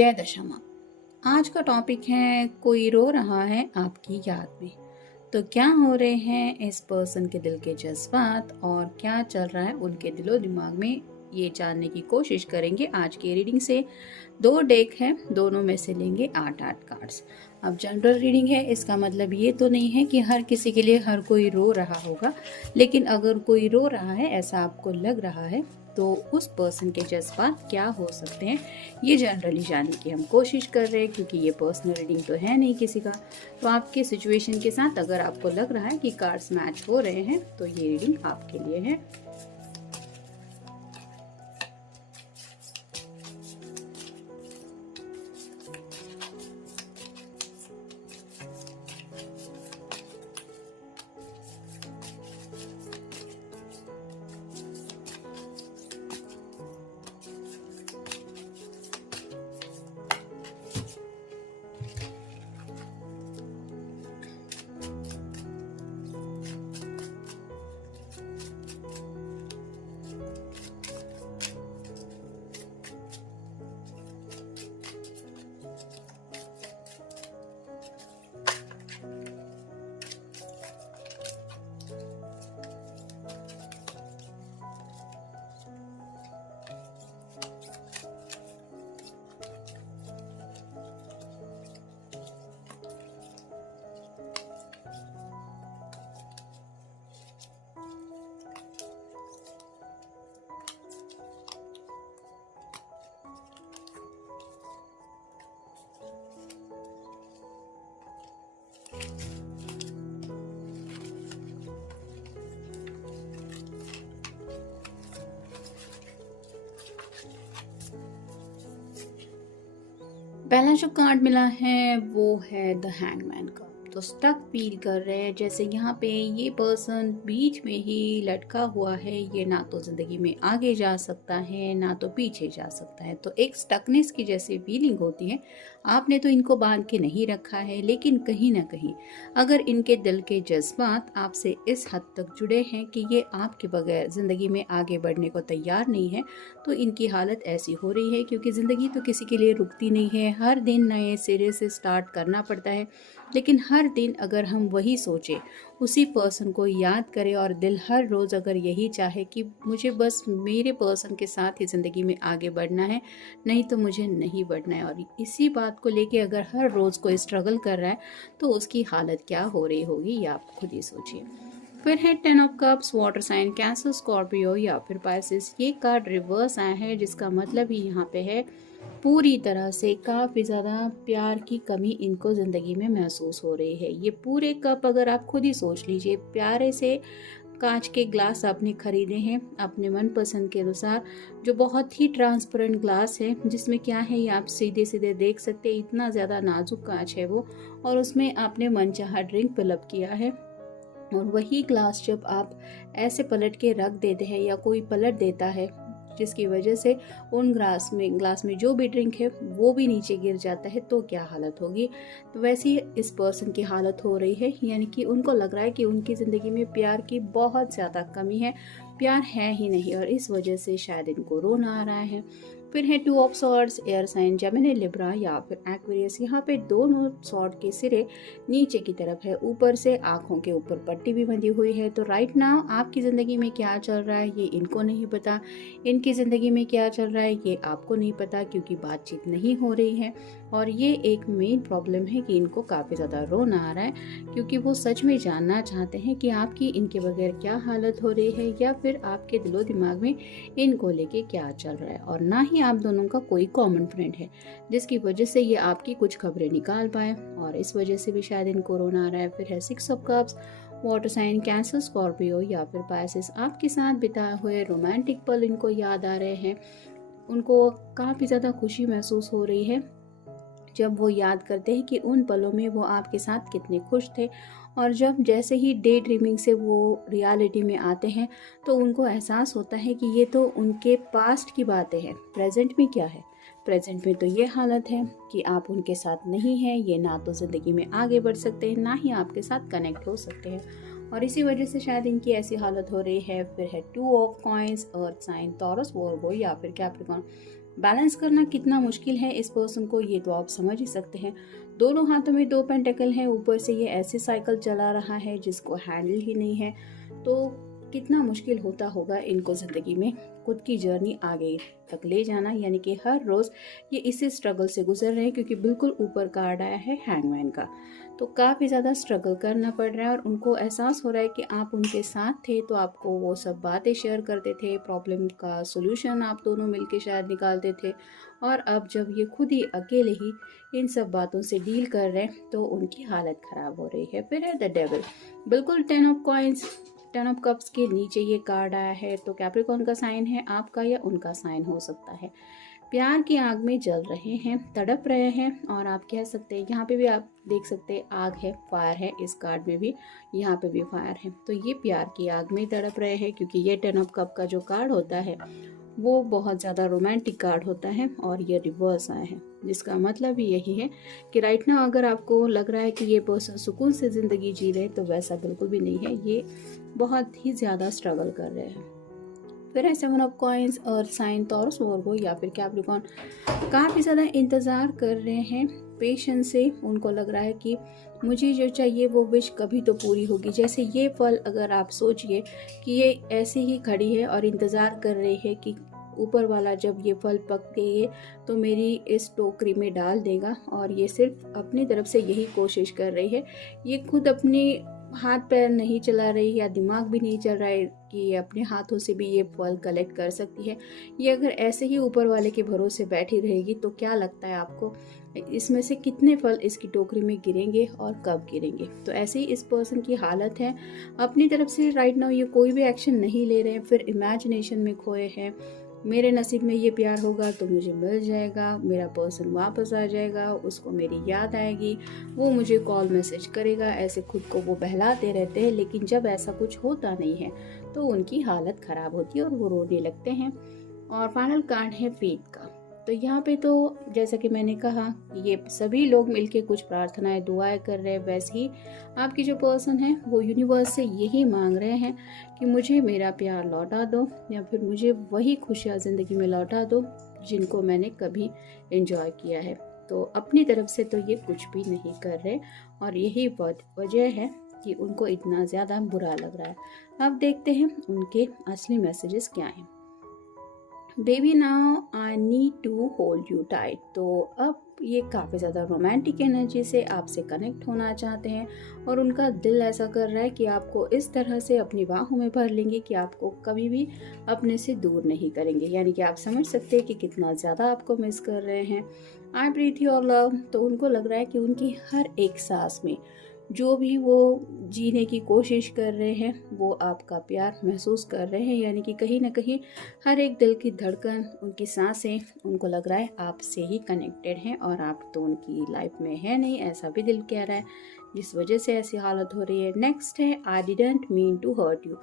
जय दशमा। आज का टॉपिक है कोई रो रहा है आपकी याद में। तो क्या हो रहे हैं इस पर्सन के दिल के जज्बात और क्या चल रहा है उनके दिलो दिमाग में, ये जानने की कोशिश करेंगे आज की रीडिंग से। 2 डेक है, दोनों में से लेंगे 8-8 कार्ड्स। अब जनरल रीडिंग है, इसका मतलब ये तो नहीं है कि हर किसी के लिए हर कोई रो रहा होगा, लेकिन अगर कोई रो रहा है ऐसा आपको लग रहा है तो उस पर्सन के जज्बात क्या हो सकते हैं, ये जनरली जानने की हम कोशिश कर रहे हैं, क्योंकि ये पर्सनल रीडिंग तो है नहीं किसी का। तो आपके सिचुएशन के साथ अगर आपको लग रहा है कि कार्ड्स मैच हो रहे हैं तो ये रीडिंग आपके लिए है। पहला जो कार्ड मिला है वो है द हैंगमैन का। तो स्टक फील कर रहे हैं, जैसे यहाँ पे ये पर्सन बीच में ही लटका हुआ है। ये ना तो जिंदगी में आगे जा सकता है ना तो पीछे जा सकता है। तो एक स्टकनेस की जैसी फीलिंग होती है। आपने तो इनको बांध के नहीं रखा है, लेकिन कहीं ना कहीं अगर इनके दिल के जज्बात आपसे इस हद तक जुड़े हैं कि ये आपके बगैर जिंदगी में आगे बढ़ने को तैयार नहीं है, तो इनकी हालत ऐसी हो रही है। क्योंकि ज़िंदगी तो किसी के लिए रुकती नहीं है, हर दिन नए सिरे से स्टार्ट करना पड़ता है। लेकिन हर दिन अगर हम वही सोचें, उसी पर्सन को याद करें और दिल हर रोज़ अगर यही चाहे कि मुझे बस मेरे पर्सन के साथ ही ज़िंदगी में आगे बढ़ना है, नहीं तो मुझे नहीं बढ़ना है, और इसी बात को लेके अगर हर रोज़ कोई स्ट्रगल कर रहा है तो उसकी हालत क्या हो रही होगी, ये आप खुद ही सोचिए। फिर है 10 of cups, water sign Cancer, Scorpio या फिर पाइसेस। ये कार्ड रिवर्स आया है, जिसका मतलब ही यहाँ पे है पूरी तरह से काफ़ी ज़्यादा प्यार की कमी इनको ज़िंदगी में महसूस हो रही है। ये पूरे कप अगर आप खुद ही सोच लीजिए, प्यारे से कांच के ग्लास आपने खरीदे हैं अपने मनपसंद के अनुसार, जो बहुत ही ट्रांसपेरेंट ग्लास है, जिसमें क्या है ये आप सीधे सीधे देख सकते हैं, इतना ज़्यादा नाजुक कांच है वो। और उसमें आपने मनचाहा ड्रिंक फिलअप किया है। और वही ग्लास जब आप ऐसे पलट के रख देते हैं या कोई पलट देता है, जिसकी वजह से उन ग्लास में जो भी ड्रिंक है वो भी नीचे गिर जाता है, तो क्या हालत होगी। तो वैसे ही इस पर्सन की हालत हो रही है, यानी कि उनको लग रहा है कि उनकी ज़िंदगी में प्यार की बहुत ज़्यादा कमी है, प्यार है ही नहीं, और इस वजह से शायद इनको रोना आ रहा है। फिर है 2 of swords, air sign Gemini Libra या फिर एक्वेरियस। यहाँ पे दोनों सॉर्ड के सिरे नीचे की तरफ है, ऊपर से आंखों के ऊपर पट्टी भी बंधी हुई है। तो राइट नाउ आपकी ज़िंदगी में क्या चल रहा है ये इनको नहीं पता, इनकी ज़िंदगी में क्या चल रहा है ये आपको नहीं पता, क्योंकि बातचीत नहीं हो रही है। और ये एक मेन प्रॉब्लम है कि इनको काफ़ी ज़्यादा रोना आ रहा है, क्योंकि वो सच में जानना चाहते हैं कि आपकी इनके बगैर क्या हालत हो रही है, या फिर आपके दिलो दिमाग में इनको लेके क्या चल रहा है। और ना ही आप दोनों का कोई कॉमन फ्रेंड है, जिसकी वजह से ये आपकी कुछ खबरें निकाल पाए, और इस वजह से भी शायद इनको रोना आ रहा है। फिर है 6 of cups, water sign Cancer, Scorpio या फिर पाइसेस। आपके साथ बिताए हुए रोमांटिक पल इनको याद आ रहे हैं, उनको काफ़ी ज़्यादा खुशी महसूस हो रही है जब वो याद करते हैं कि उन पलों में वो आपके साथ कितने खुश थे। और जब जैसे ही डे ड्रीमिंग से वो रियलिटी में आते हैं, तो उनको एहसास होता है कि ये तो उनके पास्ट की बातें हैं, प्रेजेंट में क्या है। प्रेजेंट में तो ये हालत है कि आप उनके साथ नहीं हैं, ये ना तो ज़िंदगी में आगे बढ़ सकते हैं, ना ही आपके साथ कनेक्ट हो सकते हैं, और इसी वजह से शायद इनकी ऐसी हालत हो रही है। फिर है 2 of coins, earth sign, Taurus, Virgo या फिर कैप्रिकॉर्न। बैलेंस करना कितना मुश्किल है इस पर्सन को, ये तो आप समझ ही सकते हैं। दोनों हाथों में 2 पेंटिकल हैं, ऊपर से ये ऐसे साइकिल चला रहा है जिसको हैंडल ही नहीं है। तो कितना मुश्किल होता होगा इनको ज़िंदगी में खुद की जर्नी आगे तक ले जाना, यानी कि हर रोज़ ये इसी स्ट्रगल से गुजर रहे हैं, क्योंकि बिल्कुल ऊपर कार्ड आया है हैंगमैन का। तो काफ़ी ज़्यादा स्ट्रगल करना पड़ रहा है और उनको एहसास हो रहा है कि आप उनके साथ थे तो आपको वो सब बातें शेयर करते थे, प्रॉब्लम का सोल्यूशन आप दोनों मिलके शायद निकालते थे। और अब जब ये खुद ही अकेले ही इन सब बातों से डील कर रहे हैं तो उनकी हालत ख़राब हो रही है। फिर है द डेविल, बिल्कुल 10 ऑफ कॉइंस, 10 ऑफ कप्स के नीचे ये कार्ड आया है। तो कैप्रिकॉर्न का साइन है, आपका या उनका साइन हो सकता है। प्यार की आग में जल रहे हैं, तड़प रहे हैं, और आप कह सकते हैं यहाँ पे भी आप देख सकते हैं आग है, फायर है, इस कार्ड में भी यहाँ पे भी फायर है। तो ये प्यार की आग में तड़प रहे हैं, क्योंकि ये 10 ऑफ कप का जो कार्ड होता है वो बहुत ज़्यादा रोमांटिक कार्ड होता है और ये रिवर्स आया है, जिसका मतलब ही यही है कि राइट नाउ अगर आपको लग रहा है कि ये पर्सन सुकून से ज़िंदगी जी रहे, तो वैसा बिल्कुल भी नहीं है। ये बहुत ही ज़्यादा स्ट्रगल कर रहे हैं। फिर है 7 of coins, earth sign, Taurus, Virgo या फिर कैप्रिकॉर्न, काफ़ी ज़्यादा इंतज़ार कर रहे हैं पेशेंस से। उनको लग रहा है कि मुझे जो चाहिए वो विश कभी तो पूरी होगी। जैसे ये फल, अगर आप सोचिए कि ये ऐसे ही खड़ी है और इंतज़ार कर रही है कि ऊपर वाला जब ये फल पक गए तो मेरी इस टोकरी में डाल देगा, और ये सिर्फ अपनी तरफ से यही कोशिश कर रही है। ये खुद अपनी हाथ पैर नहीं चला रही या दिमाग भी नहीं चल रहा है कि ये अपने हाथों से भी ये फल कलेक्ट कर सकती है। ये अगर ऐसे ही ऊपर वाले के भरोसे बैठी रहेगी तो क्या लगता है आपको इसमें से कितने फल इसकी टोकरी में गिरेंगे और कब गिरेंगे? तो ऐसे ही इस पर्सन की हालत है। अपनी तरफ से राइट नाउ ये कोई भी एक्शन नहीं ले रहे हैं, फिर इमेजिनेशन में खोए हैं। मेरे नसीब में ये प्यार होगा तो मुझे मिल जाएगा, मेरा पर्सन वापस आ जाएगा, उसको मेरी याद आएगी, वो मुझे कॉल मैसेज करेगा, ऐसे खुद को वो बहलाते रहते हैं। लेकिन जब ऐसा कुछ होता नहीं है तो उनकी हालत ख़राब होती है और वो रोने लगते हैं। और फाइनल कार्ड है फेथ का। तो यहाँ पे तो जैसा कि मैंने कहा, ये सभी लोग मिलके कुछ प्रार्थनाएं दुआएं कर रहे हैं। वैसे ही आपकी जो पर्सन है वो यूनिवर्स से यही मांग रहे हैं कि मुझे मेरा प्यार लौटा दो, या फिर मुझे वही खुशियाँ ज़िंदगी में लौटा दो जिनको मैंने कभी एंजॉय किया है। तो अपनी तरफ से तो ये कुछ भी नहीं कर रहे, और यही वजह है कि उनको इतना ज़्यादा बुरा लग रहा है। अब देखते हैं उनके असली मैसेजेस क्या हैं। Baby now I need to hold you tight. तो अब ये काफ़ी ज़्यादा रोमांटिक एनर्जी से आपसे कनेक्ट होना चाहते हैं, और उनका दिल ऐसा कर रहा है कि आपको इस तरह से अपनी बाहों में भर लेंगे कि आपको कभी भी अपने से दूर नहीं करेंगे। यानी कि आप समझ सकते हैं कि कितना ज़्यादा आपको मिस कर रहे हैं। आई ब्रीथ योर लव। तो उनको लग रहा है कि उनकी हर एक सांस में जो भी वो जीने की कोशिश कर रहे हैं वो आपका प्यार महसूस कर रहे हैं। यानी कि कहीं ना कहीं हर एक दिल की धड़कन, उनकी सांसें, उनको लग रहा है आपसे ही कनेक्टेड हैं, और आप तो उनकी लाइफ में है नहीं, ऐसा भी दिल कह रहा है, जिस वजह से ऐसी हालत हो रही है। नेक्स्ट है I didn't mean to hurt you.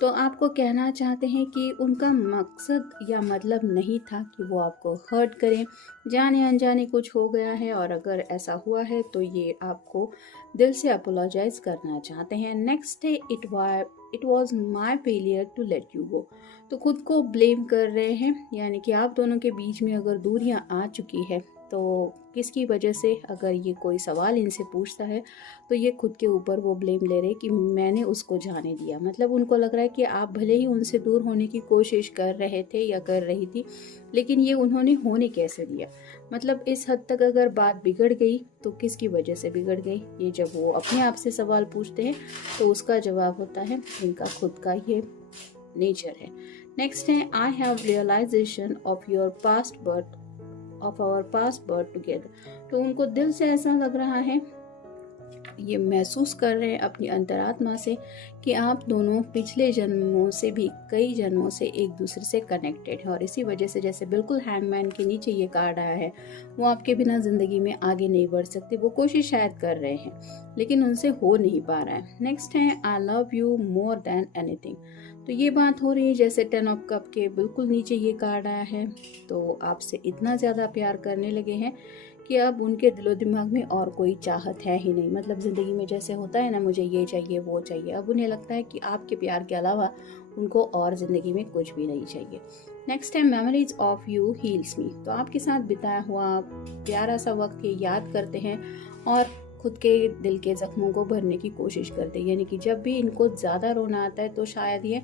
तो आपको कहना चाहते हैं कि उनका मकसद या मतलब नहीं था कि वो आपको हर्ट करें, जाने अनजाने कुछ हो गया है, और अगर ऐसा हुआ है तो ये आपको दिल से अपोलोजाइज करना चाहते हैं। नेक्स्ट है it was my failure to let you go. तो खुद को ब्लेम कर रहे हैं, यानी कि आप दोनों के बीच में अगर दूरियां आ चुकी है तो किसकी वजह से, अगर ये कोई सवाल इनसे पूछता है तो ये खुद के ऊपर वो ब्लेम ले रहे कि मैंने उसको जाने दिया। मतलब उनको लग रहा है कि आप भले ही उनसे दूर होने की कोशिश कर रहे थे या कर रही थी, लेकिन ये उन्होंने होने कैसे दिया। मतलब इस हद तक अगर बात बिगड़ गई तो किसकी वजह से बिगड़ गई, ये जब वो अपने आप से सवाल पूछते हैं तो उसका जवाब होता है इनका खुद का ये नेचर है। नेक्स्ट है I have realisation of your past birth of our past birth together. तो उनको दिल से ऐसा लग रहा है, ये महसूस कर रहे हैं अपनी अंतरात्मा से कि आप दोनों पिछले जन्मों से भी कई जन्मों से एक दूसरे से कनेक्टेड हैं, और इसी वजह से जैसे बिल्कुल हैंगमैन के नीचे ये कार्ड आया है, वो आपके बिना ज़िंदगी में आगे नहीं बढ़ सकते। वो कोशिश शायद कर रहे हैं लेकिन उनसे हो नहीं पा रहा है। नेक्स्ट है I love you more than anything. तो ये बात हो रही है जैसे 10 ऑफ कप के बिल्कुल नीचे ये कार्ड आया है, तो आपसे इतना ज़्यादा प्यार करने लगे हैं कि अब उनके दिलो दिमाग में और कोई चाहत है ही नहीं। मतलब ज़िंदगी में जैसे होता है ना, मुझे ये चाहिए वो चाहिए, अब उन्हें लगता है कि आपके प्यार के अलावा उनको और ज़िंदगी में कुछ भी नहीं चाहिए। Next time memories of you heals me, तो आपके साथ बिताया हुआ प्यारा सा वक्त ये याद करते हैं और खुद के दिल के ज़ख्मों को भरने की कोशिश करते हैं। यानी कि जब भी इनको ज़्यादा रोना आता है तो शायद ये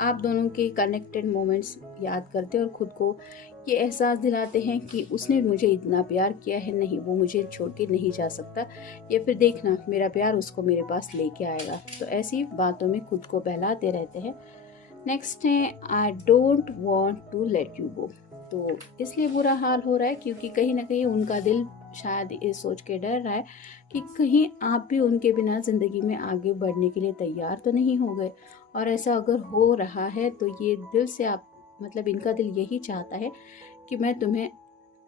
आप दोनों के कनेक्टेड मोमेंट्स याद करते हैं और खुद को ये एहसास दिलाते हैं कि उसने मुझे इतना प्यार किया है, नहीं वो मुझे छोड़ के नहीं जा सकता, या फिर देखना मेरा प्यार उसको मेरे पास लेके आएगा। तो ऐसी बातों में खुद को बहलाते रहते हैं। नेक्स्ट है I don't want to let you go. तो इसलिए बुरा हाल हो रहा है क्योंकि कहीं ना कहीं उनका दिल शायद इस सोच के डर रहा है कि कहीं आप भी उनके बिना ज़िंदगी में आगे बढ़ने के लिए तैयार तो नहीं हो गए। और ऐसा अगर हो रहा है तो ये दिल से आप, मतलब इनका दिल यही चाहता है कि मैं तुम्हें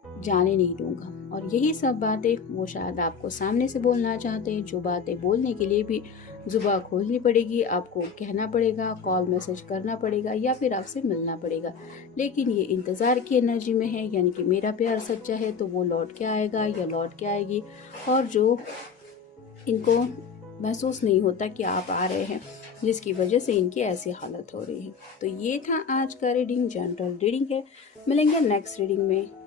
जाने नहीं दूंगा। और यही सब बातें वो शायद आपको सामने से बोलना चाहते हैं, जो बातें बोलने के लिए भी जुबान खोलनी पड़ेगी, आपको कहना पड़ेगा, कॉल मैसेज करना पड़ेगा या फिर आपसे मिलना पड़ेगा। लेकिन ये इंतज़ार की एनर्जी में है, यानी कि मेरा प्यार सच्चा है तो वो लौट के आएगा या लौट के आएगी। और जो इनको महसूस नहीं होता कि आप आ रहे हैं, जिसकी वजह से इनकी ऐसी हालत हो रही है। तो ये था आज का रीडिंग, जनरल रीडिंग है। मिलेंगे नेक्स्ट रीडिंग में।